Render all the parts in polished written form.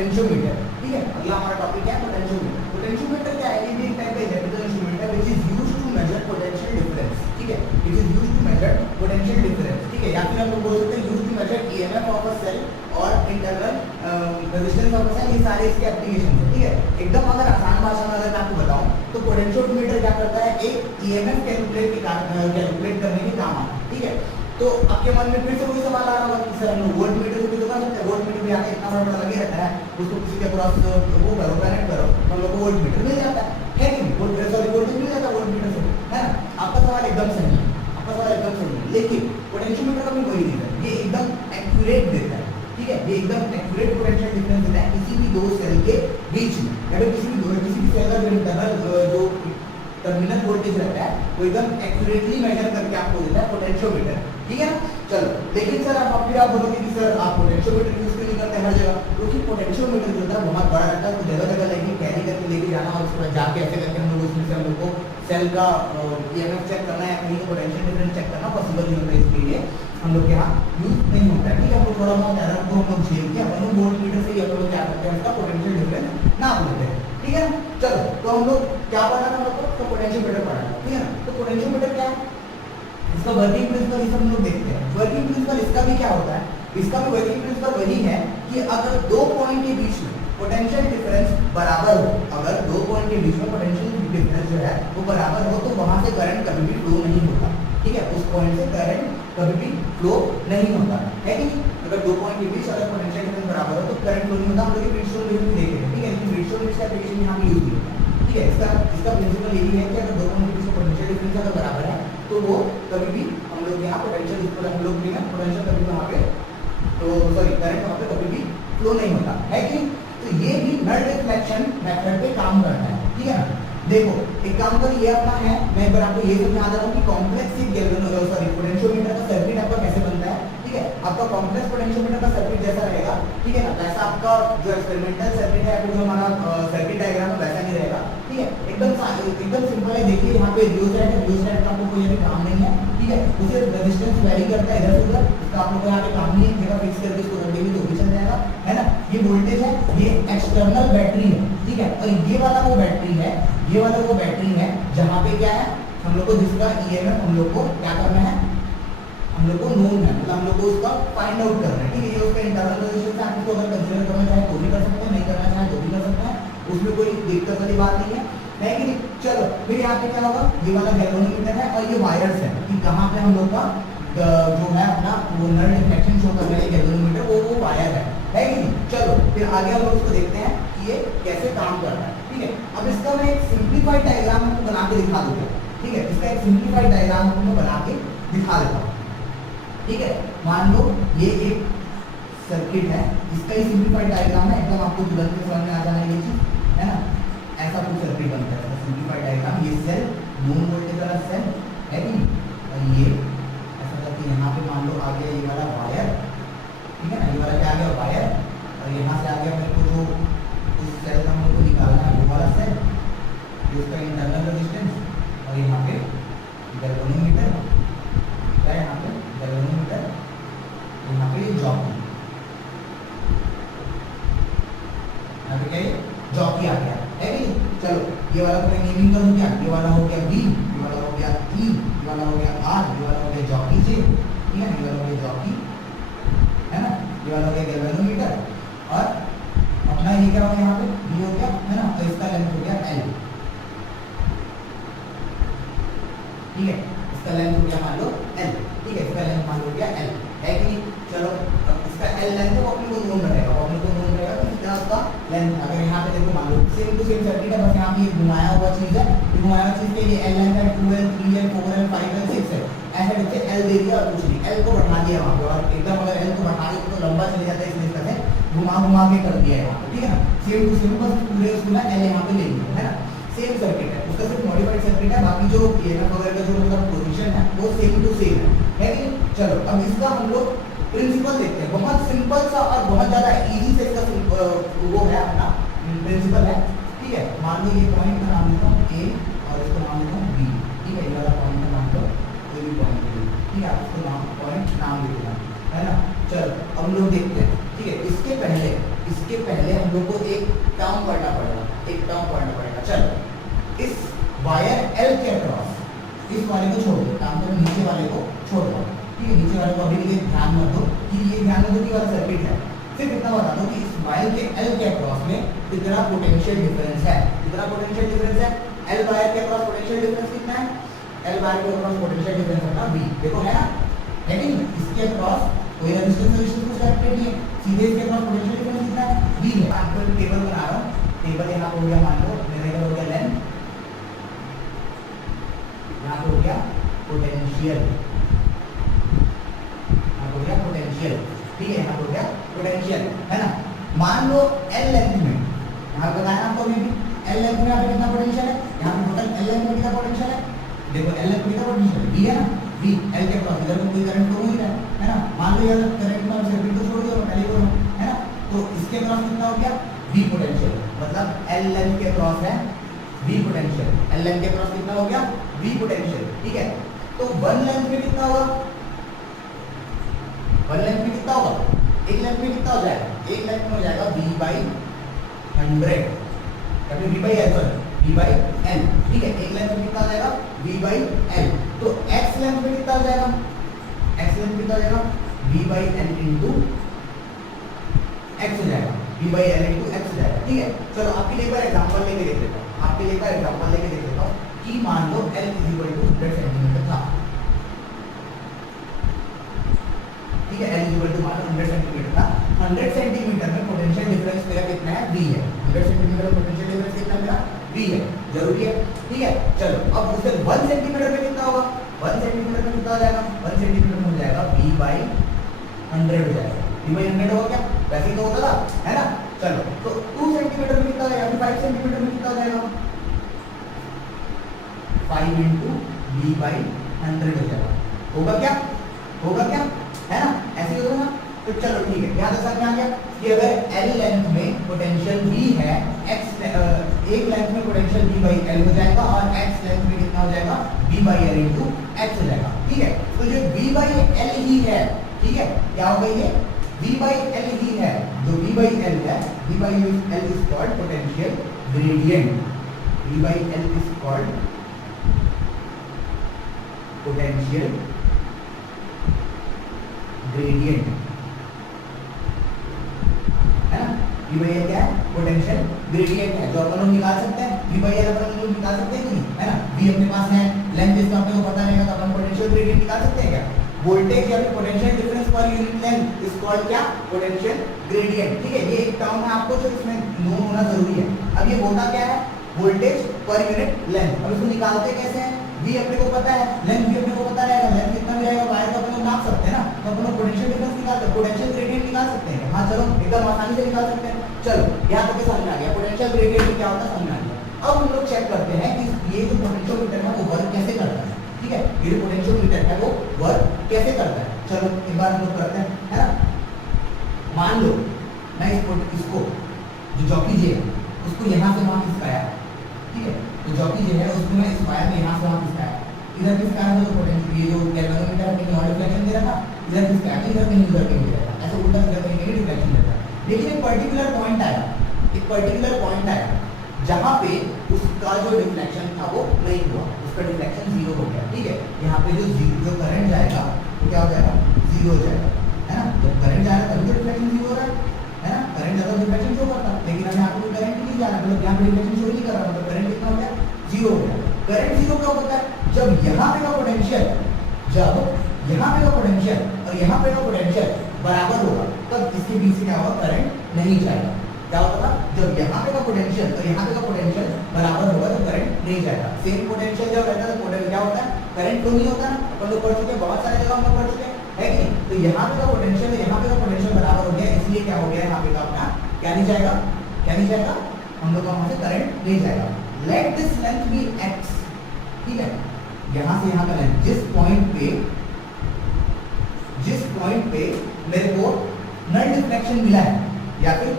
Potentiometer, ठीक है। अगला हमारा टॉपिक है पोटेंशियोमीटर। पोटेंशियोमीटर क्या है? ये भी एक टाइप का इलेक्ट्रिकल इंस्ट्रूमेंट है which is used to measure potential difference, ठीक है। It is used to measure potential difference, ठीक है। या फिर हम लोग बोल सकते हैं used to measure EMF of a cell और internal resistance of a cell. ये सारे इसके एप्लीकेशन है, ठीक है। एकदम अगर आसान भाषा में अगर मैं आपको बताऊं तो पोटेंशियोमीटर क्या करता है? एक ईएमएफ कैलकुलेट करने के काम आता है, ठीक है। तो आपके मन में फिर से वही सवाल आ रहा होगा कि सर हम वोल्ट मीटर भी तो कर सकते हैं, वोल्ट मीटर भी आके इतना बड़ा लगे रहता है, उसको किसी के क्रॉस वो करो कनेक्ट करो तो हम लोग को वोल्ट मीटर मिल जाता है कि नहीं? वोल्टेज मिल जाता है वोल्ट मीटर से, है ना। आपका सवाल एकदम सही है, आपका सवाल एकदम सही है, लेकिन पोटेंशियोमीटर का भी वही नहीं है, ये एकदम एक्यूरेट देता है, ठीक है। ये एकदम एक्यूरेट पोटेंशियल डिफरेंस देता है किसी भी दो सेल के बीच में, या फिर किसी भी सेल का जो इंटरनल जो टर्मिनल वोल्टेज रहता है वो एकदम एक्यूरेटली मेजर करके आपको देता है पोटेंशियोमीटर, ठीक है ना। चलो, लेकिन सर आप फिर आप बोलोगे कि सर आप पोटेंशियोमीटर यूज क्यों नहीं करते हर जगह? क्योंकि पोटेंशियोमीटर जो होता है बहुत बड़ा रहता है, तो जगह जगह लेके कैरी करके लेके जाना और उसके बाद जाके ऐसे करके हम लोग उसमें से हम लोग को सेल का ईएमएफ चेक करना है, कहीं का पोटेंशियल डिफरेंस चेक करना पॉसिबल नहीं होता, इसके लिए हम लोग के यहाँ यूज नहीं होता है, ठीक है। हम लोग थोड़ा बहुत एरर को हम लोग झेल के अपन लोग वोल्ट मीटर से ही हम लोग क्या करते हैं उसका पोटेंशियल डिफरेंस नाप लेते हैं, ठीक है। चलो, तो हम लोग क्या पढ़ा था? हम लोग को पोटेंशियोमीटर पढ़ा था, ठीक है ना। तो पोटेंशियोमीटर क्या है? इसका वर्किंग प्रिंसिपल इसे हम लोग देखते हैं। वर्किंग प्रिंसिपल इसका भी क्या होता है? इसका भी वर्किंग प्रिंसिपल वही है कि अगर दो पॉइंट के बीच में पोटेंशियल डिफरेंस बराबर हो, अगर दो पॉइंट के बीच में पोटेंशियल डिफरेंस जो है वो बराबर हो, तो वहां से करंट कभी भी फ्लो नहीं होता, ठीक है। उस पॉइंट से करंट कभी भी फ्लो नहीं होता है कि नहीं? अगर दो पॉइंट के बीच अगर पोटेंशियल डिफरेंस बराबर हो तो करंट फ्लो नहीं होता। हम लोग ब्रिजस्टोन लॉ भी देखेंगे, ठीक है। लेकिन ब्रिजस्टोन लॉ का एप्लीकेशन यहां पे यूज नहीं होता, ठीक है। इसका प्रिंसिपल यही है कि अगर दो पॉइंट के बीच में पोटेंशियल डिफरेंस अगर बराबर है तो वो कभी भी हम लोग यहाँ पोटेंशियल हम लोग भी ना पोटेंशियल कभी वहाँ पे तो सॉरी करंट वहाँ पे कभी भी फ्लो नहीं होता है कि। तो ये भी नल डिफ्लेक्शन मेथड पे काम करता है, ठीक है ना। देखो, एक काम कर, ये अपना है, मैं एक बार आपको ये समझा दे रहा हूँ कि कॉम्प्लेक्स पोटेंशियोमीटर का सर्किट आपका कैसे बनता है, ठीक है। आपका कॉम्प्लेक्स पोटेंशियोमीटर का सर्किट जैसा रहेगा, ठीक है ना, वैसा आपका जो एक्सपेरिमेंटल सर्किट है जो हमारा सर्किट डायग्राम है वैसा नहीं रहेगा, ठीक है। एकदम सिंपल है। देखिए यहाँ पे रियोस्टेट है, रियोस्टेट का आपको कोई भी काम नहीं है, ठीक है। उसे रेजिस्टेंस वेरी करता है इधर से उधर, इसका आप लोग को यहाँ पे काम नहीं है, जगह फिक्स करके इसको रख देंगे तो भी चल जाएगा, है ना। ये वोल्टेज है, ये एक्सटर्नल बैटरी है, ठीक है। और ये वाला वो बैटरी है, ये वाला वो बैटरी है जहाँ पे क्या है हम लोग को जिसका ईएमएफ हम लोग को क्या करना है, हम लोग को नोन है, मतलब हम लोग को उसका फाइंड आउट करना है, ठीक है। ये उसका इंटरनल रेजिस्टेंस है, आपको अगर कंसीडर करना चाहे तो भी कर सकते हैं, नहीं करना चाहे तो भी कर सकते हैं, उसमें कोई दिक्कत वाली बात नहीं है कि नहीं। चलो, फिर यहाँ पे क्या होगा? ये वाला गैल्वेनोमीटर है और ये वायर्स है कि कहाँ पे हम लोग का जो है अपना वो नल डिफ्लेक्शन शो करने वाले गैल्वेनोमीटर वो वायर है कि नहीं। चलो, फिर आगे हम लोग उसको देखते हैं कि ये कैसे काम कर रहा है, ठीक है। अब इसका मैं एक सिंप्लीफाइड डायग्राम आपको बना के दिखा दूंगा, ठीक है। इसका एक सिंप्लीफाइड डायग्राम आपको बना के दिखा देता हूँ, ठीक है। मान लो ये एक सर्किट है, इसका ही सिंप्लीफाइड डायग्राम है, एकदम आपको तुरंत समझ में आ जाना ये चीज, है ना। ऐसा कुछ सर्किट बनता है सिंप्लीफाइड डायग्राम। ये सेल नोन वोल्टेज वाला सेल है कि नहीं, और ये ऐसा करके यहाँ पे मान लो आ गया ये वाला वायर, ठीक है ना। ये वाला क्या आ गया? वायर। और यहाँ से आ गया मेरे को जो उस सेल का हम लोग को निकालना है वो वाला सेल, जिसका इंटरनल रेजिस्टेंस, और यहाँ पे गैल्वेनोमीटर क्या है, यहाँ पे गैल्वेनोमीटर, यहाँ पे जॉकी, यहाँ पे क्या है जॉकी आ गया है कि। चलो, ये वाला पूरा नेमिंग कर दिया, ये वाला हो गया बी, ये वाला हो गया ई, ये वाला हो गया आर, ये वाला हो गया जॉकी जे, ठीक है। ये वाला हो गया जॉकी, है ना। ये वाला हो गया गैल्वेनोमीटर, और अपना ये क्या हो गया यहाँ पे बी हो गया, है ना। तो इसका लेंथ हो गया एल, ठीक है। इसका लेंथ हो गया मान लो एल, ठीक है। इसका लेंथ मान लो गया एल है कि। चलो, अब इसका एल लेंथ है वो अपने को नोन रहेगा, वो अपने को नोन रहेगा कि कितना उसका लेंथ। अगर यहाँ पे देखो मान लो सेम टू सेम सर्किट है, बस यहाँ पे ये घुमाया हुआ चीज है, ये घुमाया हुआ चीज के लिए एल लेंथ है 2l 3l 4l 5l 6 है, ऐसे करके एल दे दिया और कुछ नहीं, एल को बढ़ा दिया वहाँ पे, और एकदम अगर एल को बढ़ा दिया तो लंबा चले जाता है, इसलिए इसका से घुमा के कर दिया है वहाँ पे, ठीक है ना। सेम टू सेम बस पूरे उसको ना एल यहाँ पे ले लिया, है ना। सेम सर्किट है, उसका सिर्फ मॉडिफाइड सर्किट है, बाकी जो ईएमएफ वगैरह का जो मतलब पोजीशन है वो सेम टू सेम है कि। चलो, अब इसका हम लोग प्रिंसिपल देखते हैं, बहुत सिंपल सा और बहुत ज्यादा इजी से इसका वो है अपना प्रिंसिपल है, ठीक है। मान लो ये पॉइंट का नाम लेता हूँ ए और इसको नाम लेता हूँ बी, ठीक है। ये वाला पॉइंट का नाम लो कोई भी पॉइंट ले, ठीक है। आप इसको नाम पॉइंट नाम लिखना, है ना। चलो, अब हम लोग देखते हैं, ठीक है। इसके इसके पहले हम लोग को एक टर्म पढ़ना पड़ेगा। चलो इस वायर एल के अक्रॉस इस वाले को छोड़ दो, काम करो नीचे वाले को छोड़ दो, ठीक है। नीचे वाले को अभी के लिए ध्यान मत दो कि ये ध्यान मत दो कि वाला सर्किट है। सिर्फ इतना बता दो कि इस वायर के एल के अक्रॉस में कितना पोटेंशियल डिफरेंस है, एल वायर के अक्रॉस पोटेंशियल डिफरेंस कितना है, एल वायर के अक्रॉस पोटेंशियल डिफरेंस अपना V देखो है ना, है कि नहीं। इसके अक्रॉस कोई रेजिस्टेंस को सेपरेट नहीं है, सीधे इसके अक्रॉस पोटेंशियल डिफरेंस कितना है V है। आपको टेबल बना रहा हूं, टेबल यहां हो गया, मान लो मेरा हो गया लेंथ, यहां हो गया पोटेंशियल, ठीक है, यहां हो गया पोटेंशियल, है ना। मान लो L लेंथ में, यहां बताया आपको अभी भी L लेंथ में यहाँ पे कितना पोटेंशियल है, यहाँ पे टोटल L लेंथ में कितना पोटेंशियल है, देखो L लेंथ में कितना पोटेंशियल है, V है ना, V L के क्रॉस इधर में कोई करंट फ्लो नहीं रहा है ना। मान लो यार करंट में सर्किट को छोड़ दो, पहले बोलो है ना, तो इसके क्रॉस कितना हो गया V पोटेंशियल, मतलब L लेंथ के क्रॉस है V पोटेंशियल, L लेंथ के क्रॉस कितना हो गया V पोटेंशियल, ठीक है। तो 1 लेंथ में कितना होगा, 1 लेंथ में कितना होगा, एक लेंथ में कितना हो जाएगा, एक लेंथ में हो जाएगा V/100 या फिर V/L, सॉरी V/L, ठीक है। एक लेंथ में कितना हो जाएगा V/L, तो x लेंथ में कितना हो जाएगा, x लेंथ में कितना हो जाएगा V/L into x हो जाएगा, V/L into x हो जाएगा, ठीक है। चलो आपके लिए एक बार एग्जांपल लेके देख लेता हूं, आपके लिए एक बार एग्जांपल लेके देख लेता हूं कि मान लो L = 100 सेंटीमीटर था, ठीक है। L = मान लो 100 सेंटीमीटर था, 100 सेंटीमीटर में पोटेंशियल डिफरेंस मेरा कितना है V है, 100 सेंटीमीटर में पोटेंशियल डिफरेंस कितना मेरा V है, जरूरी है, ठीक है। चलो अब उससे 1 सेंटीमीटर में कितना होगा, 1 सेंटीमीटर में कितना हो जाएगा, 1 सेंटीमीटर में हो जाएगा V/100 हो जाएगा, V/100 हो गया, वैसे तो होता था, है ना। चलो तो 2 सेंटीमीटर में कितना हो जाएगा, 5 सेंटीमीटर में कितना हो जाएगा, 5 into V/100 हो जाएगा, होगा क्या, है ना, ऐसे ही होगा ना। तो चलो ठीक है, यहाँ तक समझ में आ गया कि अगर L लेंथ में पोटेंशियल V है, एक लेंथ में पोटेंशियल V/L हो जाएगा और x लेंथ में कितना हो जाएगा V/L into x हो जाएगा, ठीक है। तो जो V/L ही है, ठीक है, क्या होगा ये V/L ही है, जो V/L है, V/L is called potential gradient, V/L is called potential gradient, है ना। V/L क्या है, पोटेंशियल ग्रेडियंट है, जो अपन लोग निकाल सकते हैं, V/L अपन लोग निकाल सकते हैं कि नहीं, है ना। V अपने पास है, लेंथ इसका अपने को पता रहेगा, तो अपन पोटेंशियल ग्रेडियंट निकाल सकते हैं क्या। वोल्टेज या फिर potential difference per unit length is called क्या, पोटेंशियल ग्रेडियंट, ठीक है। ये एक टर्म है आपको जो इसमें नोन होना जरूरी है। अब ये होता क्या है, वोल्टेज पर यूनिट लेंथ। अब इसको निकालते कैसे हैं, V अपने को पता है, लेंथ भी अपने को पता रहेगा, लेंथ कितना भी रहेगा वायर का अपन लोग नाप सकते हैं ना, तो अपन लोग पोटेंशियल डिफरेंस निकाल सकते हैं, पोटेंशियल ग्रेडियंट निकाल सकते हैं। हाँ चलो एकदम आसानी से निकाल सकते हैं। चलो यहाँ तक समझ में आ गया पोटेंशियल ग्रेडियंट क्या होता है, समझ में आ गया। अब हम लोग चेक करते हैं कि ये जो पोटेंशियोमीटर है वो वर्क कैसे करता है, ठीक है। ये जो पोटेंशियोमीटर है वो वर्क कैसे करता है, चलो एक बार हम लोग करते हैं, है ना। मान लो मैं इसको जो जॉकी जे है उसको यहाँ से वहाँ खिसकाया, ठीक है। तो जॉकी जे है उसको मैं इस वायर में यहाँ से वहाँ खिसकाया, इधर खिसकाया तो पोटेंशियल ये जो गैल्वेनोमीटर है कहीं और डिफ्लेक्शन दे रहा था, इधर खिसकाया इधर कहीं दे रहा था, ऐसे उल्टा सीधा कहीं कहीं डिफ्लेक्शन देता है। लेकिन एक पर्टिकुलर पॉइंट आया, जहाँ पे उसका जो डिफ्लेक्शन था वो नहीं हुआ, उसका डिफ्लेक्शन 0 हो गया, ठीक है। यहाँ पे जो करंट जाएगा वो क्या हो जाएगा, 0 हो जाएगा, है ना। जब करंट जा रहा है तभी तो डिफ्लेक्शन 0 हो रहा है ना। करंट ज़्यादा डिफ्लेक्शन शो करता, लेकिन हम यहाँ पे करंट नहीं जा रहा, मतलब यहाँ पे डिफ्लेक्शन शो नहीं कर रहा, मतलब करंट कितना हो गया, 0 हो गया। करंट 0 कब होता है, जब यहाँ पे का पोटेंशियल और यहाँ पे का पोटेंशियल बराबर होगा, तब इसके बीच से क्या होगा, करंट नहीं जाएगा। क्या होता था, जब यहाँ पे का पोटेंशियल और यहाँ पे का पोटेंशियल बराबर होगा तो करंट नहीं जाएगा। सेम पोटेंशियल जब रहता है तो पोटेंशियल क्या होता है, करंट तो नहीं होता ना, अपन लोग पढ़ चुके हैं, बहुत सारे जगह हम लोग पढ़ चुके हैं, है कि नहीं। तो यहाँ पे का पोटेंशियल और यहाँ पे का पोटेंशियल बराबर हो गया, इसलिए क्या हो गया, यहाँ पे का अपना क्या नहीं जाएगा, हम लोग का वहां से करंट नहीं जाएगा। Let this length be x, ठीक है। यहाँ से यहाँ का लेंथ, जिस पॉइंट पे मेरे को नल डिफ्लेक्शन मिला है या फिर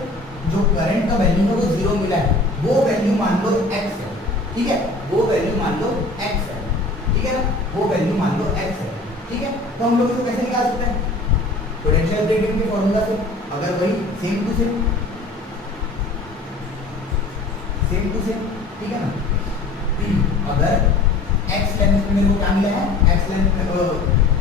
जो करंट का वैल्यू है वो 0 मिला है, वो वैल्यू मान लो x है, ठीक है, वो वैल्यू मान लो x है, ठीक है ना, वो वैल्यू मान लो x है, ठीक है। तो हम लोग इसको कैसे निकाल सकते हैं, पोटेंशियल ग्रेडियंट के फॉर्मूला से, अगर वही same to same same to same, ठीक है ना। अगर x लेंथ में मेरे को क्या मिला है, x लेंथ में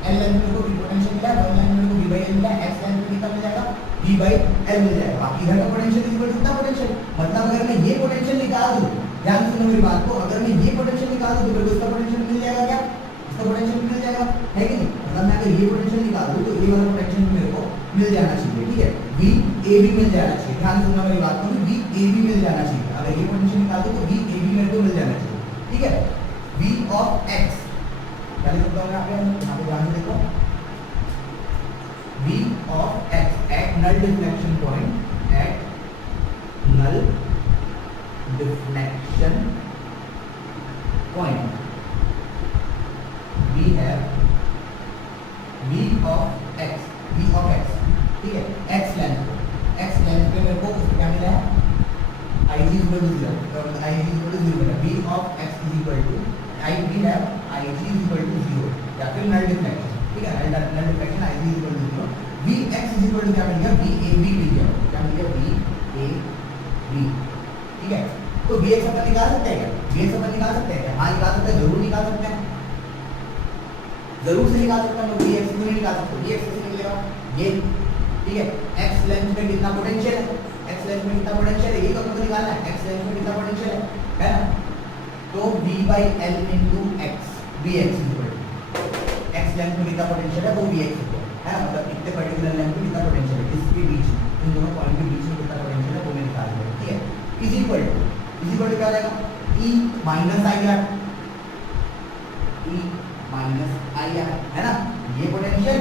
l लेंथ में मेरे को v पोटेंशियल मिला है, y लेंथ में मेरे को v by l मिला है, x लेंथ में कितना मिल जाएगा, v by l मिल जाएगा। बाकी इधर का पोटेंशियल इज इक्वल टू कितना पोटेंशियल, मतलब अगर मैं ये पोटेंशियल निकाल दूं, ध्यान से सुनो मेरी बात को, अगर मैं ये पोटेंशियल निकाल दूं तो मेरे को इसका पोटेंशियल मिल जाएगा, क्या इसका पोटेंशियल मिल जाएगा, है कि नहीं। मतलब मैं अगर ये पोटेंशियल निकाल दूं तो ये वाला पोटेंशियल मेरे को मिल जाना चाहिए, ठीक है, v a b मिल जाना चाहिए। ध्यान से सुनना मेरी बात को, v a b मिल जाना चाहिए। अगर ये पोटेंशियल निकाल दूं तो v a b मेरे को मिल जाना चाहिए, ठीक है। v of x क्या लिख सकता हूं मैं यहाँ पे ध्यान से देखो, v of x at null deflection point, at null deflection point we have v of x, ठीक है, x लेंथ पे मेरे को क्या मिला है, I is equal to 0, I is equal to 0 v of x is equal to I we have I is equal to 0 या फिर null deflection, ठीक है, null deflection I is equal to 0, v x is equal to क्या मिल गया, v a b मिल गया, क्या मिल गया, v a b, ठीक है। तो v x अपन निकाल सकते हैं क्या, v x अपन निकाल सकते हैं क्या, हाँ निकाल सकते हैं, जरूर निकाल सकते हैं, जरूर से निकाल सकते हैं। v x क्यों नहीं निकाल सकते, v x कैसे निकलेगा, ये ठीक है, x लेंथ में कितना पोटेंशियल है, x लेंथ में कितना पोटेंशियल है, ये तो हमको निकालना है, x लेंथ में कितना पोटेंशियल है ना। तो v by l into x, vx equal to x length में कितना पोटेंशियल है वो vx है ना, मतलब इतने पर्टिकुलर लेंथ में कितना पोटेंशियल है, इसके बीच इन दोनों पॉइंट के बीच में कितना पोटेंशियल है वो मैं निकाल दूंगा, ठीक है। इज इक्वल टू क्या आ जाएगा, e minus I are, e minus I are, है ना, ये पोटेंशियल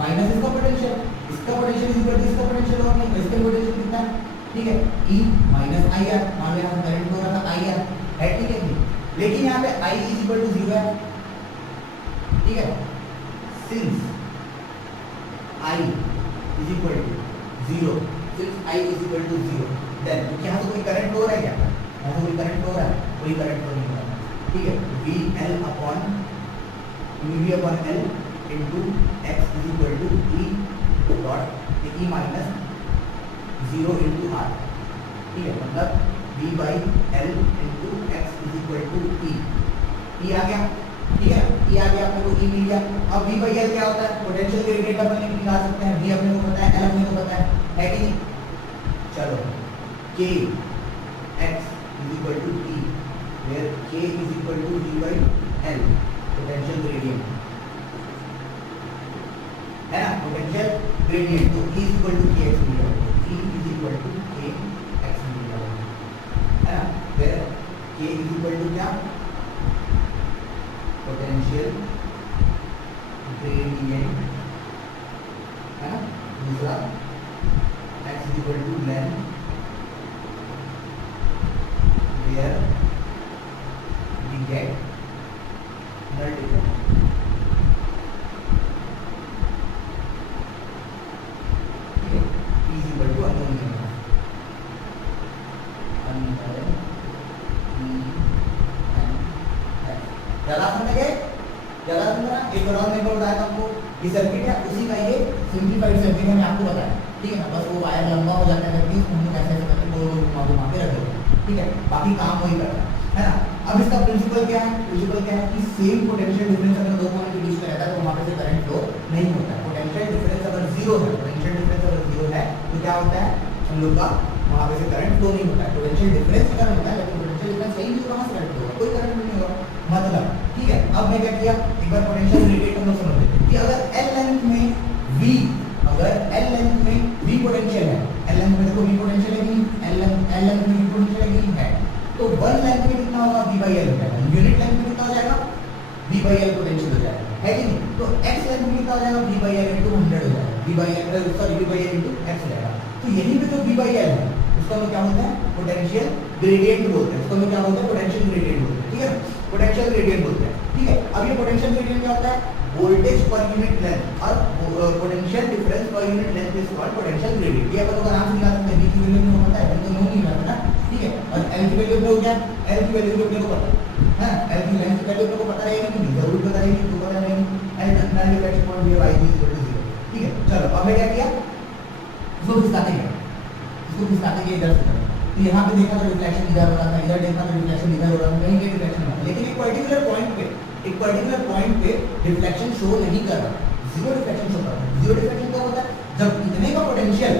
माइनस इसका पोटेंशियल इज इक्वल टू इसका पोटेंशियल और इसका पोटेंशियल कितना है, ठीक है, e माइनस आई आर, मान लिया हम करंट हो रहा था आई आर है, ठीक है, लेकिन यहाँ पे i इज इक्वल टू 0 है, ठीक है, since i is equal to 0, since i is equal to 0, then क्योंकि यहाँ से कोई करंट हो रहा है क्या, यहाँ से कोई करंट हो रहा है, कोई करंट तो नहीं हो रहा, ठीक है, vl upon v upon l into x is equal to e dot e minus 0 into r, ठीक है, मतलब v by l into x is equal to e, e आ गया, ठीक है, e आ गया, अपने को e मिल गया। अब v by l क्या होता है, पोटेंशियल ग्रेडियंट अपन निकाल सकते हैं, v अपने को पता है, l अपने को पता है कि नहीं। चलो k x is equal to e, where k is equal to v by l, potential gradient है ना, पोटेंशियल ग्रेडियंट, तो e is equal to kx मिल जाएगा, e is equal to kx मिल जाएगा, है ना, फिर k is equal to क्या, potential gradient, है ना, दूसरा x is equal to length where we get null difflection, ठीक है, p is equal to unknown एक बार और मैं बताया था आपको, ये सर्किट है उसी का ये सिंपलीफाइड सर्किट है, मैं आपको बताया, ठीक है ना, बस वो वायर लंबा हो जाता है करके हमको कैसे ऐसे करके गोल घुमा के रख देते हैं, ठीक है, बाकी काम वही करता है ना। अब इसका प्रिंसिपल क्या है, कि सेम पोटेंशियल डिफरेंस अगर दो पॉइंट के बीच में रहता है तो वहां पे से करंट फ्लो नहीं होता है। पोटेंशियल डिफरेंस अगर 0 है, तो क्या होता है, हम लोग का वहां पे से करंट फ्लो नहीं होता है। पोटेंशियल डिफरेंस अगर होता है, लेकिन पोटेंशियल डिफरेंस सही नहीं, तो वहां से करंट फ्लो होगा, कोई करंट नहीं होगा, मतलब, ठीक है। अब मैं क्या किया, एक बार पोटेंशियल ग्रेडियंट हम लोग समझ लेते कि अगर L लेंथ में V, अगर L लेंथ में V पोटेंशियल है, L लेंथ में देखो V पोटेंशियल है कि L लेंथ में V पोटेंशियल है कि है, तो 1 लेंथ में कितना होगा, V by L हो जाएगा, यूनिट लेंथ में कितना हो जाएगा, V by L पोटेंशियल हो जाएगा, है कि नहीं। तो X लेंथ में कितना हो जाएगा, V by L into 100 हो जाएगा, V by L into X हो जाएगा। तो यहीं पे जो V by L है उसको हम क्या बोलते हैं, पोटेंशियल ग्रेडियंट बोलते हैं, उसको हम क्या बोलते हैं, पोटेंशियल ग्रेडियंट बोलते हैं, ठीक है, पोटेंशियल ग्रेडियंट बोलते हैं, ठीक है। अब ये पोटेंशियल ग्रेडियंट क्या होता है, वोल्टेज पर यूनिट लेंथ और potential difference per unit length is called potential gradient. ये अपन लोग आराम से निकाल सकते हैं, V की वैल्यू में पता है, तो नो नहीं पता, ठीक है, और L की वैल्यू हो गया, L की वैल्यू अपने को पता है, L की लेंथ की वैल्यू अपने को पता रहेगी कि नहीं, जरूर पता रहेगी, तो पता नहीं, L नल डिफलेक्शन पॉइंट भी y इज इक्वल टू 0, ठीक है। चलो अब मैं क्या किया, इसको घिसाते गए इधर से, तो यहाँ पे देखा तो रिफ्लेक्शन इधर हो रहा था, इधर देखा तो रिफ्लेक्शन इधर हो रहा था, कहीं कहीं रिफ्लेक्शन हो रहा था, लेकिन एक पर्टिकुलर पॉइंट पे रिफ्लेक्शन शो नहीं कर रहा, जीरो रिफ्लेक्शन शो कर रहा है। जीरो रिफ्लेक्शन कब होता है? जब इतने का पोटेंशियल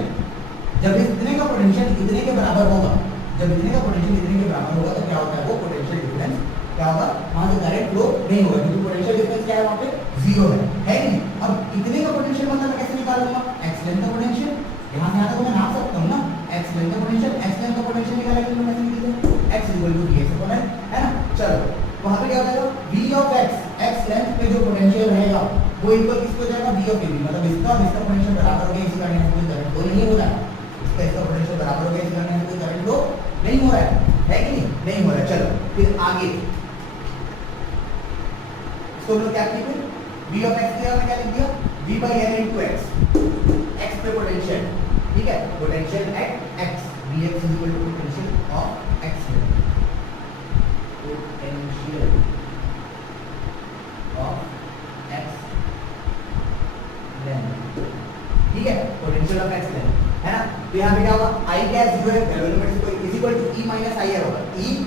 इतने के बराबर होगा, जब इतने का पोटेंशियल इतने के बराबर होगा तो क्या होता है, वो पोटेंशियल डिफरेंस क्या होगा, वहां से डायरेक्ट फ्लो नहीं होगा, क्योंकि पोटेंशियल डिफरेंस क्या है, वहां पे जीरो है कि नहीं। अब इतने का पोटेंशियल मतलब मैं कैसे निकालूंगा, एक्स लेंथ का पोटेंशियल, यहाँ से यहाँ तक मैं नाप सकता हूँ ना, एक्स लेंथ का पोटेंशियल निकाला कि मैं कैसे निकालूंगा, x dx अपॉन l, है ना। चलो वहां पे क्या हो जाएगा, v ऑफ x लेंथ पे जो पोटेंशियल रहेगा वो इक्वल किसको जाएगा, v ऑफ ab, मतलब इसका पोटेंशियल बराबर हो गया, इसी कारण यहाँ कोई करंट फ्लो नहीं हो रहा है, इसका पोटेंशियल बराबर हो गया, इसी कारण यहाँ कोई करंट फ्लो नहीं हो रहा है कि नहीं हो रहा है। चलो फिर आगे इसको हम लोग क्या लिखेंगे, v ऑफ x दिया, मैं क्या लिख दिया, v by l into x पे पोटेंशियल, ठीक है, potential at x, vx is equal to potential of x, potential of x length, ठीक है, पोटेंशियल ऑफ x लेंथ, है ना। तो यहाँ पे क्या होगा, i क्या है, 0 है, पहले एलिमेंट से is equal to e minus I R होगा, e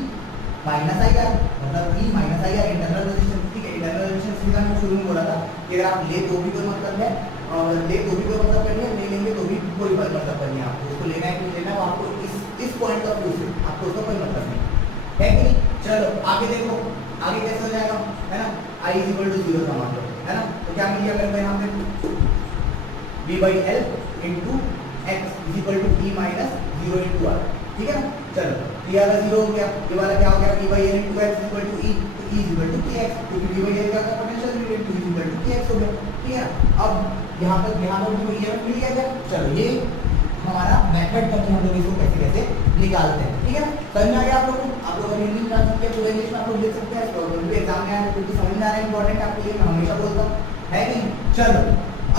माइनस आई आर मतलब e minus I R internal resistance, ठीक है। इंटरनल रेजिस्टेंस निकालने में शुरू में बोला था कि अगर आप ले तो भी कोई मतलब है, और ले तो भी कोई मतलब नहीं है, नहीं लेंगे तो भी कोई मतलब नहीं है, आपको उसको लेना है कि नहीं लेना, आपको इस पॉइंट ऑफ व्यू से आपको उसका कोई मतलब नहीं है कि नहीं। चलो आगे देखो, आगे कैसे हो जाएगा, है ना, i इज इक्वल टू 0 का मतलब, है ना। तो क्या मिल गया मेरे को यहाँ पे, v by l into x is equal to e minus 0 into r, ठीक है ना। चलो ये वाला 0 हो गया, ये वाला क्या हो गया, v by l into x is equal to e, तो e is equal to kx, क्योंकि v by l का potential related to is equal to kx हो गया, ठीक है। अब यहाँ पर जो ये मिल गया, चलो ये हमारा मेथड था कि हम लोग इसको कैसे कैसे निकालते हैं, ठीक है। समझ में आ गया आप लोगों को, आप लोग हिंदी निकाल सकते हैं, पूरे इंग्लिश में आप लोग लिख सकते हैं, प्रॉब्लम भी एग्जाम में आया तो कुछ समझ में आ रहा है, इंपॉर्टेंट आपके लिए, मैं हमेशा बोलता हूँ, है कि नहीं। चलो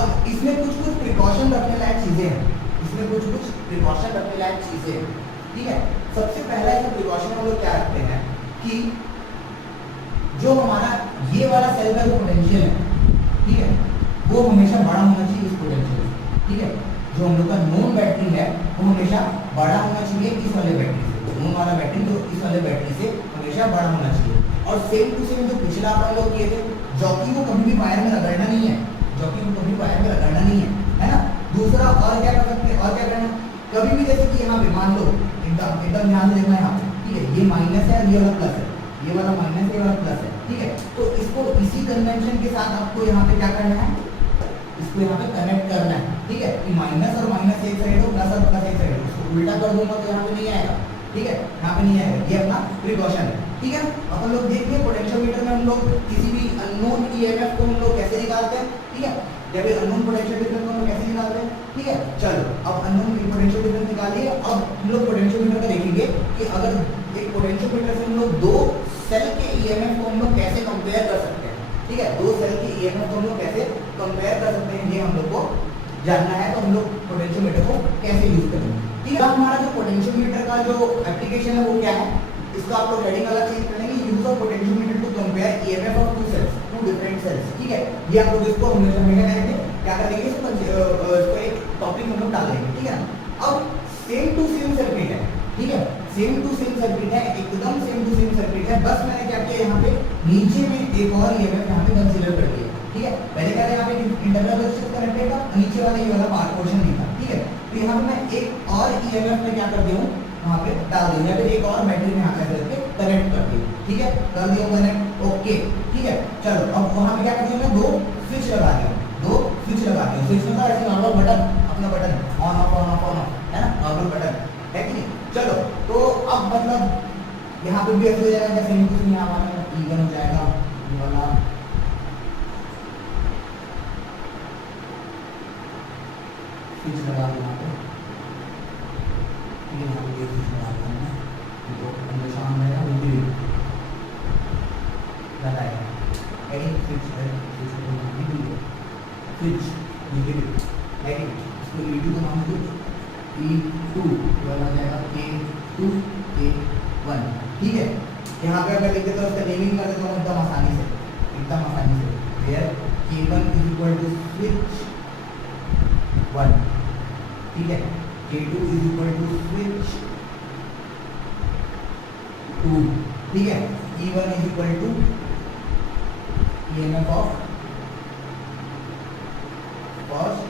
अब इसमें कुछ प्रिकॉशन रखने लायक चीजें हैं, इसमें कुछ प्रिकॉशन रखने लायक चीजें हैं, ठीक है। सबसे पहला इसमें प्रिकॉशन हम लोग क्या रखते हैं कि जो हमारा ये वाला सेल का जो पोटेंशियल है, ठीक है, वो हमेशा बड़ा होना चाहिए इस पोटेंशियल, ठीक है। जो हम लोग का नोन बैटरी है वो हमेशा बड़ा होना चाहिए इस वाले बैटरी से, नोन वाला बैटरी जो इस वाले बैटरी से हमेशा बड़ा होना चाहिए। और सेम टू सेम जो पिछला अपन लोग किए थे, जॉकी को कभी भी वायर में रगड़ना नहीं है, जॉकी को कभी वायर में रगड़ना नहीं है ना। दूसरा और क्या कर सकते हैं, और क्या करना, कभी भी जैसे कि यहाँ पे मान लो, एकदम ध्यान से देखना यहाँ पे, ठीक है, ये माइनस है, ये वाला प्लस है, ये वाला माइनस है, ये वाला प्लस है, ठीक है। तो इसको इसी कन्वेंशन के साथ आपको यहाँ पे क्या करना है, इसको यहाँ पे कनेक्ट करना है, ठीक है। कि माइनस और माइनस एक साइड हो, प्लस और प्लस एक साइड हो, उसको उल्टा कर दूंगा तो यहाँ पे नहीं आएगा, ठीक है, यहाँ पे नहीं आएगा, ये अपना प्रिकॉशन है, ठीक है। अपन लोग देखिए पोटेंशियोमीटर में हम लोग किसी भी अननोन ईएमएफ को हम लोग कैसे निकालते हैं, ठीक है, या फिर अननोन पोटेंशियल डिफरेंस को हम लोग कैसे निकालते हैं, ठीक है। चलो अब अननोन पोटेंशियल डिफरेंस निकालिए। अब हम लोग पोटेंशियोमीटर का देखेंगे कि अगर एक पोटेंशियोमीटर से हम लोग दो सेल के ईएमएफ को हम लोग कैसे कंपेयर कर सकते हैं, ठीक है, दो सेल के ईएमएफ को हम लोग कैसे कंपेयर कर सकते हैं, ये हम लोग को जानना है। तो हम लोग पोटेंशियोमीटर को कैसे यूज करेंगे, ठीक है। हमारा जो पोटेंशियोमीटर का जो एप्लीकेशन है वो क्या है, इसका आप लोग हेडिंग अलग चेंज करेंगे, use of potentiometer to compare EMF of two cells, two different cells, ठीक है। ये आप लोग इसको हमेशा करेंगे, क्या करेंगे, इसको एक टॉपिक हम लोग डाल देंगे, ठीक है। अब सेम टू सेम सर्किट है, ठीक है, सेम टू सेम सर्किट है, एकदम सेम टू सेम सर्किट है, बस मैंने क्या किया, यहाँ पे नीचे में एक और ईएमएफ यहाँ पे कंसीडर कर दिया, ठीक है। पहले क्या था, यहाँ पे इंटरनल रेजिस्टेंस कनेक्टेड था, नीचे वाला ये वाला पार्ट पोर्शन नहीं था, ठीक है। तो यहाँ पे मैं एक और ईएमएफ में क्या कर दिया हूँ, वहाँ पे डाल दिया, या फिर एक और बैटरी में यहाँ करके कनेक्ट कर दिया, ठीक है, कर दिया कनेक्ट, ओके, ठीक है। चलो अब वहाँ पे क्या कर दिया, मैं दो स्विच लगा दिया, दो स्विच लगा दिया, स्विच में ऐसे नॉर्मल बटन, अपना button on off on off on off, है ना, नॉर्मल बटन है कि नहीं। चलो तो अब मतलब यहाँ पे भी ऐसे हो जाएगा, जैसे इनपुट यहाँ हमारा इवन हो जाएगा, ये वाला स्विच लगा दिया यहाँ पे, यहाँ पे ये स्विच लगा दिया है, तो अंदर शाम रहेगा, वो भी लगाएगा, एडिंग स्विच है, स्विच नेगेटिव है कि इसको E2 को नाम दो, E2 वाला जाएगा K2 K1, ठीक है। यहाँ पे अगर लिख देते हो उसका नेमिंग कर देता हूँ एकदम आसानी से, where K1 is equal to switch 1, ठीक है, K2 is equal to switch 2, ठीक है। E1 is equal to EMF of first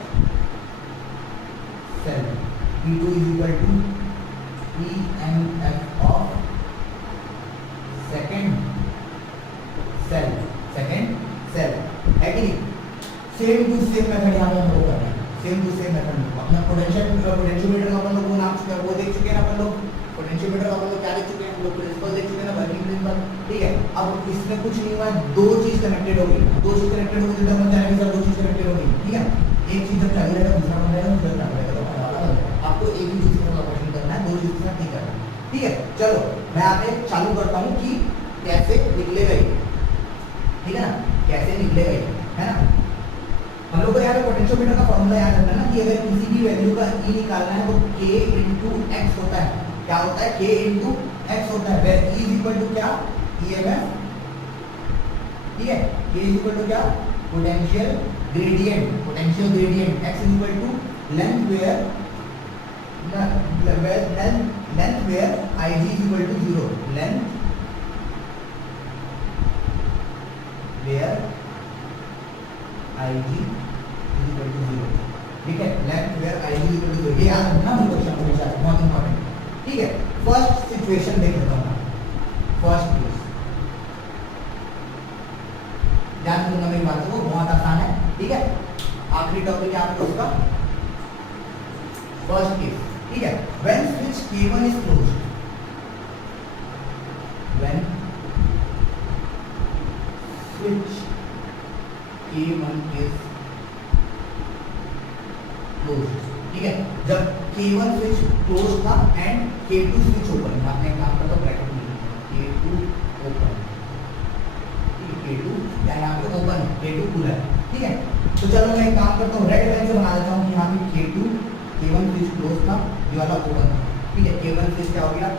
cell, E2 is equal to EMF of second cell, है कि नहीं। सेम टू सेम मेथड यहाँ पे हम लोग कर रहे हैं, सेम टू सेम मेथड। अपना पोटेंशियोमीटर का अपन लोग वो नाम चुके हैं, वो देख चुके हैं अपन लोग। पोटेंशियोमीटर का अपन लोग क्या देख चुके हैं, हम लोग प्रिंसिपल देख चुके हैं ना, वर्किंग प्रिंसिपल, ठीक है। अब इसमें कुछ नहीं हुआ, दो चीज कनेक्टेड होगी, दो चीज कनेक्टेड होगी तो अपन जानेंगे सर दो चीज कनेक्टेड होगी, ठीक है। एक चीज जब चालू रहेगा दूसरा बंद रहेगा, दूसरा चालू रहेगा, आपको एक ही चीज का ऑपरेशन करना है, दो चीज का नहीं करना, ठीक है। चलो मैं यहाँ पे चालू करता हूँ कि कैसे निकलेगा ये, ठीक है ना, कैसे निकलेगा ये, है ना। हम लोग को यहाँ पे पोटेंशियोमीटर का फॉर्मूला याद रखना है ना कि अगर किसी भी वैल्यू का E निकालना है तो K इंटू एक्स होता है। क्या होता है? K इंटू एक्स होता है। Where E is equal to क्या? EMF, ठीक है। K इज इक्वल टू क्या? Potential gradient, potential gradient. X is equal to length where IG is equal to 0, length where IG is equal to 0, ठीक है। Length where IG is equal to 0, ये याद रखना हम question हमेशा, बहुत important, ठीक है। फर्स्ट सिचुएशन देख लेता हूँ, फर्स्ट केस ध्यान दूंगा मेरी बातों को, बहुत आसान है, ठीक है। आखिरी टॉपिक है आपको उसका फर्स्ट केस, ठीक है। When switch K1 is closed, when switch K1 is closed, ठीक है। जब K1 स्विच क्लोज था एंड K2 स्विच ओपन, आपने काम करता ब्रैकेट में K2 ओपन, ठीक है। K2 या यहाँ पे ओपन, K2 खुला है, ठीक है। तो चलो मैं एक काम करता हूँ, रेड लाइन से बना देता हूँ कि यहाँ पे K1 स्विच क्लोज था, ये वाला ओपन था, ठीक है। K1 स्विच क्या हो गया?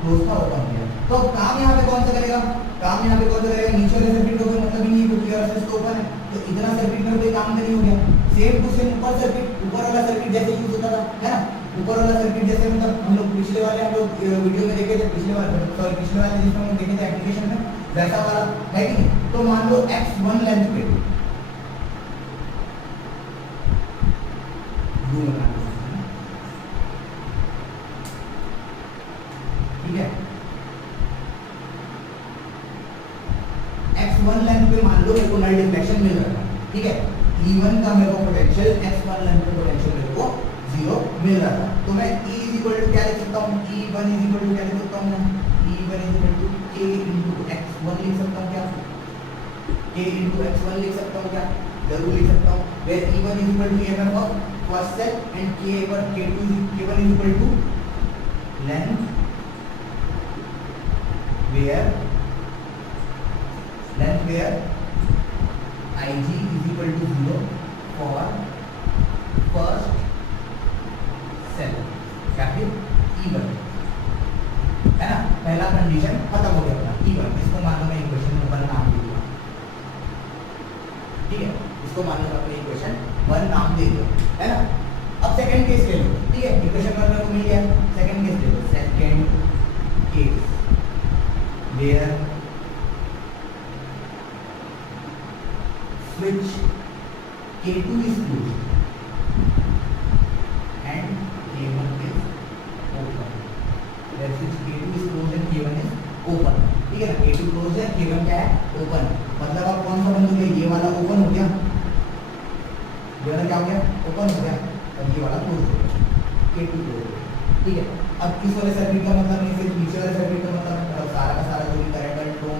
क्लोज था, ओपन हो गया। तो काम यहाँ पे कौन सा करेगा? काम यहाँ पे कौन सा करेगा? नीचे वाले सर्किट को कोई मतलब ही नहीं है क्योंकि वाला स्विच ओपन है, तो इतना सर्किट में कोई काम नहीं हो गया। सेम टू सेम ऊपर सर्किट, ऊपर वाला सर्किट जैसे यूज होता था, है ना। ऊपर वाला सर्किट जैसे मतलब हम लोग पिछले वाले हम लोग वीडियो में देखे थे, पिछले वाले जिसमें हम देखे थे एप्लीकेशन में, वैसा वाला है कि नहीं। तो मान लो x1 लेंथ पे ठीक है, x1 लेंथ पे मान लो मेरे को नल डिफ्लेक्शन मिल रहा है, ठीक है। E1 का मेरे को पोटेंशियल x1 लेंथ पे पोटेंशियल मेरे को 0 मिल रहा था, तो मैं E इज इक्वल टू क्या लिख सकता हूँ? E1 इज इक्वल टू क्या लिख सकता हूँ? E1 is equal to K into x1 लिख सकता हूँ क्या? K इंटू x1 लिख सकता हूँ क्या? जरूर लिख सकता हूँ। Where E1 is equal to EMF of first cell and K1 is equal to length where IG is equal to 0 for first cell, या फिर E1, है ना। पहला कंडीशन खत्म हो गया अपना E1, इसको मान लो मैं इक्वेशन 1 नाम दे दूंगा, ठीक है। इसको मान लो अपने इक्वेशन 1 नाम दे दो, है ना। अब सेकंड केस ले लो, ठीक है। इक्वेशन 1 मेरे को मिल गया, सेकंड केस ले लो। Second case where switch K2 is closed and K1 is open. Where switch K2 is closed and K1 is open, ठीक है ना। K2 closed है, K1 क्या है? ओपन। मतलब अब कौन सा बंद हो गया? ये वाला ओपन हो गया, ये वाला क्या हो गया? ओपन हो गया, और ये वाला क्लोज हो गया, K2 क्लोज, ठीक है। अब किस वाले सर्किट का मतलब नहीं, सिर्फ नीचे वाले सर्किट का मतलब सारा का सारा जो भी करंट फ्लो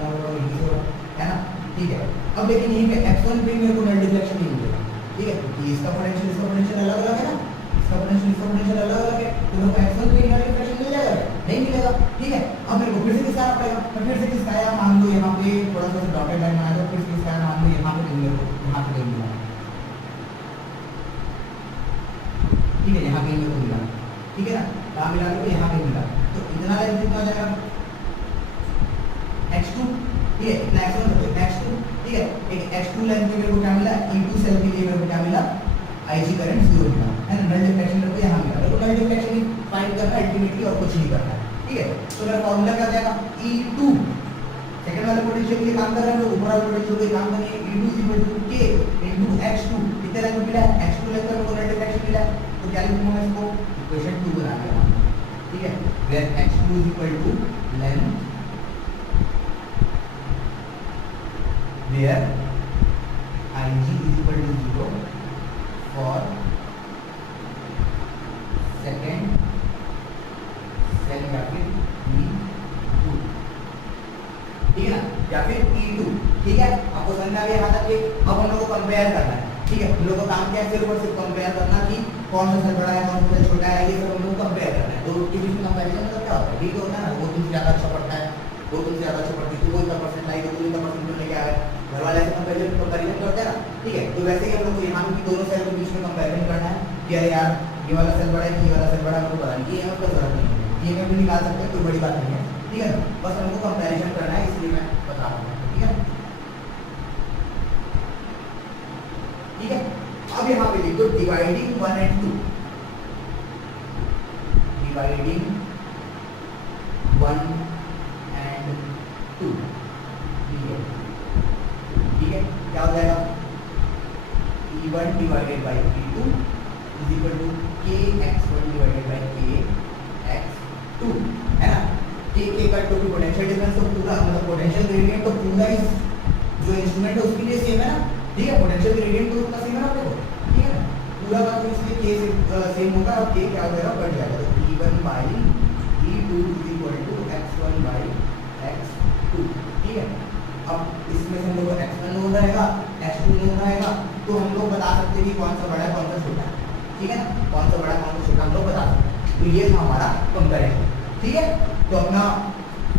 है ना, ठीक है। अब लेकिन यहीं पे x1 पे मेरे को नल डिफ्लेक्शन नहीं मिलेगा, ठीक है, क्योंकि इसका पोटेंशियल अलग अलग है ना, इसका पोटेंशियल अलग अलग है, तो मेरे को x1 पे नल डिफ्लेक्शन मिल जाएगा? नहीं मिलेगा, ठीक है। अब मेरे को फिर से किसका आना पड़ेगा? तो फिर से किसका आया? मान लो यहाँ पे थोड़ा सा डॉटेड लाइन बनाया, तो फिर से किसका आया? मान लो यहाँ पे नहीं मिलेगा, यहाँ पे नहीं मिला, ठीक है। यहाँ कहीं मेरे को मिला, ठीक है ना। कहाँ मिला? तो यहाँ पे मिला, तो इतना लाइन कितना हो जाएगा? x2, ठीक है। इतना x1 होता है x2, ठीक है। एक x2 लेंथ में मेरे को क्या मिला? E2 सेल के लिए मेरे को क्या मिला? IG करंट 0 मिला, है ना। नल डिफ्लेक्शन मेरे को यहाँ मिला, मेरे को नल डिफ्लेक्शन फाइंड करना है अल्टीमेटली, और कुछ नहीं करना है, ठीक है। तो मेरा फॉर्मूला क्या हो जाएगा, E2 सेकंड वाले पोटेंशियल के लिए काम कर रहे हैं हम लोग, ऊपर वाले पोटेंशियल के लिए काम करेंगे। E2 K into X2 कितने लेंथ मिला है, X2 लेंथ पर कोऑर्डिनेट डायरेक्शन मिला है, तो क्या लिखूंगा मैं इसको, इक्वेशन 2 बना दिया, ठीक है। Where X2 length where IG 0 for second cell या फिर E2, ठीक है ना, या फिर E2, ठीक है। आपको समझ में आ गया यहाँ तक कि अब हम लोग को कंपेयर करना है, ठीक है। हम लोग का काम क्या है, सिर्फ और सिर्फ कंपेयर करना कि कौन सा सेल बड़ा है कौन सा सेल छोटा है, ये सब हम लोग कंपेयर करना है। तो के बीच में कंपैरिजन मतलब क्या होता है, ठीक होता है ना, वो तुमसे ज़्यादा अच्छा पढ़ता है, वो तुमसे ज़्यादा अच्छा पढ़ती है, तो वो इतना परसेंट लाई तो इतना परसेंट क्यों लेके आया, घर वाले ऐसे कंपैरिजन करते हैं ना, ठीक है। तो वैसे ही हम लोग को यहाँ भी दोनों सेल के बीच में कंपैरिजन करना है कि अरे यार ये वाला सेल बड़ा है कि ये वाला सेल बड़ा है, हमको पता नहीं, ये हमें जरूरत नहीं है, ये में भी निकाल सकते हैं, कोई बड़ी बात नहीं है, ठीक है ना। बस हमको कंपैरिजन करना है, इसलिए मैं बता रहा हूँ, ठीक है। ठीक है, अब यहाँ पे लिखो डिवाइडिंग 1 and 2, डिवाइडिंग 1 and 2, ठीक है। क्या हो जाएगा, E1 divided by E2 is equal to KX1 divided by KX2, है ना। K का टू पोटेंशियल डिफरेंस तो पूरा मतलब पोटेंशियल ग्रेडियंट तो पूरा इस जो इंस्ट्रूमेंट है उसके लिए सेम है ना, ठीक है। पोटेंशियल ग्रेडियंट तो उसका सेम है ना आपको, ठीक है ना, पूरा का तो इसमें K से सेम होगा और K क्या हो जाएगा, बढ़ जाएगा। तो E1 by E2 is equal to X1 by X2, ठीक है। अब इसमें से हम लोग को X1 नोन रहेगा, X2 नोन रहेगा, तो हम लोग बता सकते हैं कि कौन सा बड़ा है कौन सा छोटा है, ठीक है ना, कौन सा बड़ा कौन सा छोटा हम लोग बता सकते हैं। तो ये था हमारा कंपैरिजन, ठीक है। तो अपना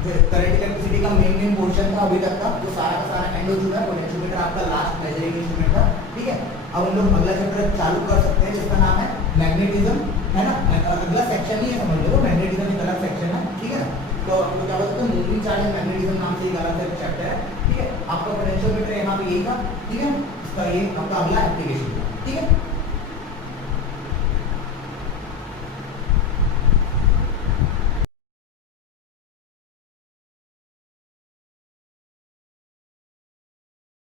जो करंट इलेक्ट्रिसिटी का मेन पोर्शन था अभी तक का, तो सारा का सारा एंड हो चुका है। पोटेंशियोमीटर आपका लास्ट मेजरिंग इंस्ट्रूमेंट था, ठीक है। अब हम लोग अगला चैप्टर चालू कर सकते हैं जिसका नाम है मैग्नेटिज्म, है ना। अगला सेक्शन ही है, समझ लो, मैग्नेटिज्म एक अलग सेक्शन है, ठीक है। तो हम लोग क्या बोलते हैं, मूविंग चार्ज एंड मैग्नेटिज्म नाम से एक अलग चैप्टर है, ठीक है। आपका पोटेंशियोमीटर यहाँ पे यही था, ठीक है। इसका ये आपका अगला एप्लीकेशन था, ठीक है।